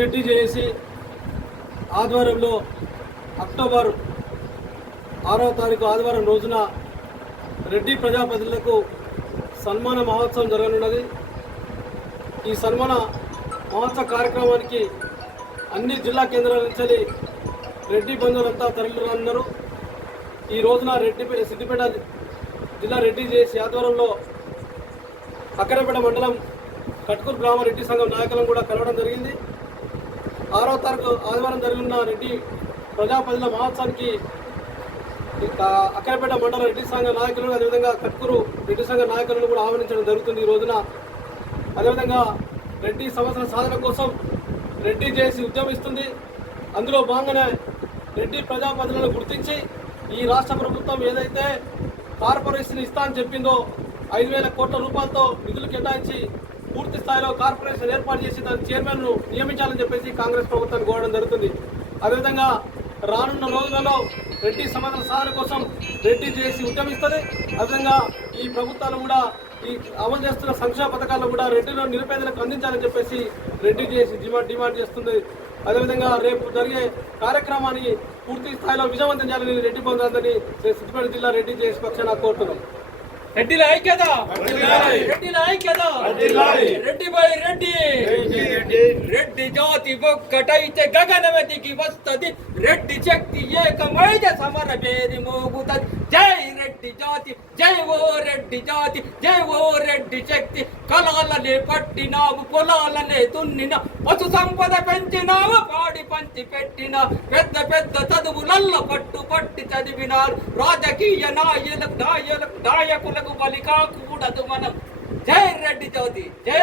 రెడ్డి చేసి ఆధ్వర్యంలో అక్టోబర్ ఆరో తారీఖు ఆదివారం రోజున రెడ్డి ప్రజాప్రతినిధులకు సన్మాన మహోత్సవం జరగనున్నది. ఈ సన్మాన మహోత్సవ కార్యక్రమానికి అన్ని జిల్లా కేంద్రాల నుంచి రెడ్డి బంధువులంతా తరలిరన్నారు. ఈ రోజున రెడ్డి సిద్దిపేట జిల్లా రెడ్డి చేసి ఆధ్వర్యంలో అక్కడపేట మండలం కట్కూరు గ్రామ రెడ్డి సంఘం నాయకులను కూడా కలవడం జరిగింది. ఆరో తారీఖు ఆదివారం జరిగిన రెడ్డి ప్రజాప్రతినిధుల మహోత్సవానికి ఇంకా అక్కడపేట మండల రెడ్డి సంఘ నాయకులు అదేవిధంగా కట్కూరు రెడ్డి సంఘ నాయకులను కూడా ఆహ్వానించడం జరుగుతుంది ఈ రోజున. అదేవిధంగా రెడ్డి సంవత్సర సాధన కోసం రెడ్డి చేసి ఉద్యమిస్తుంది. అందులో భాగంగానే రెడ్డి ప్రజాప్రతినిధులను గుర్తించి ఈ రాష్ట్ర ప్రభుత్వం ఏదైతే కార్పొరేషన్ ఇస్తా అని చెప్పిందో ఐదు వేల కోట్ల రూపాయలతో నిధులు కేటాయించి పూర్తి స్థాయిలో కార్పొరేషన్ ఏర్పాటు చేసి దాని చైర్మన్ను నియమించాలని చెప్పేసి కాంగ్రెస్ ప్రభుత్వాన్ని కోరడం జరుగుతుంది. అదేవిధంగా రానున్న రోజులలో రెడ్డి సమాధాన సాధన కోసం రెడ్డి చేసి ఉద్యమిస్తుంది. అదేవిధంగా ఈ ప్రభుత్వాలు కూడా ఈ అమలు చేస్తున్న సంక్షేమ పథకాలను కూడా రెడ్డిలో నిరుపేదలకు అందించాలని చెప్పేసి రెడ్డి చేసి డిమాండ్ డిమాండ్ చేస్తుంది. అదేవిధంగా రేపు జరిగే కార్యక్రమాన్ని పూర్తి స్థాయిలో విజయవంతం చేయాలని రెడ్డి పొందాలని సిద్దిపేట జిల్లా రెడ్డి చేసి పక్షాన కోరుతున్నాం. రెడ్డిల ఐక్యత రెడ్డిల ఐక్యత రెడ్డి బై రెడ్డి. రెడ్డి జాతి ఒక్కటైతే గగనవతికి వస్తది. రెడ్డి శక్తి ఏకమైద సమర పేరి మోగుతది. జై రెడ్డి జాతి జై ఓ రెడ్డి జాతి జై ఓ రెడ్డి శక్తి. కళాలనే పట్టినావు పొలాలనే తున్నిన పశు సంపద పెంచినావు ఎత్తి పెట్టిన పెద్ద పెద్ద చదువులల్ల పట్టు పట్టి చదివినారు. రాజకీయ నాయకులకు నాయకులకు నాయకులకు బలి కాకూడదు మనం. జై రెడ్డి జ్యోతి జై.